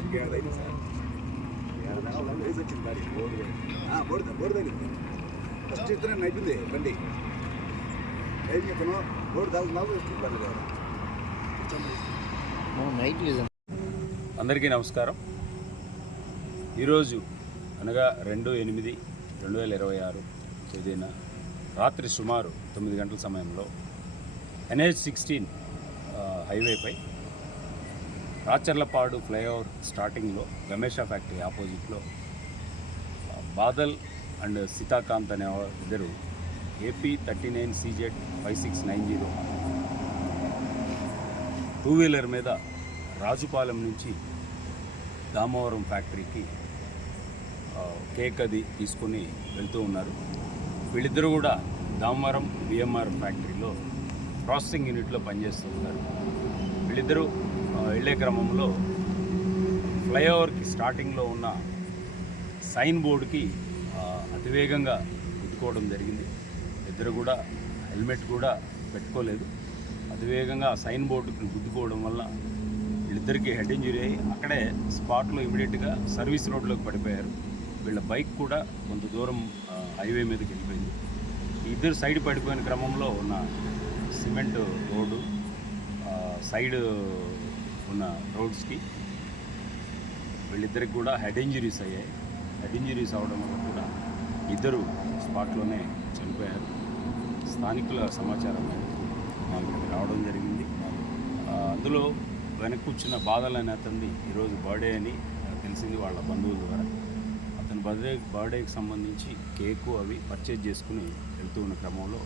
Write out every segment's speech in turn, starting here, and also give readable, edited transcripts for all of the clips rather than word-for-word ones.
ఏడాది సార్ ఏడాది వేసి వచ్చింది గాడి బోర్డు తగ్గింది ఫస్ట్ ఇతనే అయిపోయింది బండి ఏం చెప్పను బోర్డు తాగుతున్నావు అందరికీ నమస్కారం. ఈరోజు అనగా 2/8/2026 తేదీన రాత్రి సుమారు 9 గంటల సమయంలో NH-16 హైవేపై రాచర్లపాడు ఫ్లైఓవర్ స్టార్టింగ్లో గమేషా ఫ్యాక్టరీ ఆపోజిట్లో బాదల్ అండ్ సీతాకాంత్ అనే ఇద్దరు AP39CZ 5690 టూ వీలర్ మీద రాజుపాలెం నుంచి దామవరం ఫ్యాక్టరీకి కేక్ అది తీసుకొని వెళ్తూ ఉన్నారు. వీళ్ళిద్దరూ కూడా దామవరం BMR ఫ్యాక్టరీలో ప్రాసెసింగ్ యూనిట్లో పనిచేస్తూ ఉన్నారు. వీళ్ళిద్దరూ వెళ్ళే క్రమంలో ఫ్లైఓవర్కి స్టార్టింగ్లో ఉన్న సైన్ బోర్డుకి అతివేగంగా గుద్దుకోవడం జరిగింది. ఇద్దరు కూడా హెల్మెట్ కూడా పెట్టుకోలేదు. అతివేగంగా సైన్ బోర్డుకి గుద్దుకోవడం వల్ల వీళ్ళిద్దరికీ హెడ్ ఇంజరీ అయ్యి అక్కడే స్పాట్లో ఇమీడియట్గా సర్వీస్ రోడ్లోకి పడిపోయారు. వీళ్ళ బైక్ కూడా కొంత దూరం హైవే మీదకి వెళ్ళిపోయింది. ఇద్దరు సైడ్ పడిపోయిన క్రమంలో ఉన్న సిమెంట్ రోడ్డు సైడ్ ఉన్న రోడ్స్కి వీళ్ళిద్దరికి కూడా హెడ్ ఇంజరీస్ అయ్యాయి. హెడ్ ఇంజరీస్ అవడం వల్ల కూడా ఇద్దరు స్పాట్లోనే చనిపోయారు. స్థానికుల సమాచారం మేరకు మాకు ఇక్కడికి రావడం జరిగింది. అందులో వెనక్కి కూర్చున్న బాధలు అనే అతన్ని ఈరోజు బర్త్డే అని తెలిసింది వాళ్ళ బంధువుల ద్వారా. అతని బర్త్డేకి సంబంధించి కేకు అవి పర్చేజ్ చేసుకుని వెళ్తూ ఉన్న క్రమంలో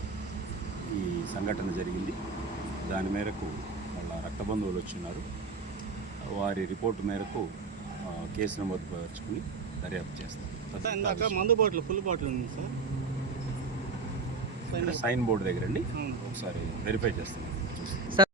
ఈ సంఘటన జరిగింది. దాని మేరకు వాళ్ళ రక్త బంధువులు వచ్చిన్నారు. వారి రిపోర్టు మేరకు కేసు నమోదు పరుచుకుని దర్యాప్తు చేస్తాం. మందు బాటిల్ ఫుల్ బాటిల్ ఉంది సార్ సైన్ బోర్డు దగ్గర అండి, ఒకసారి వెరిఫై చేస్తాం.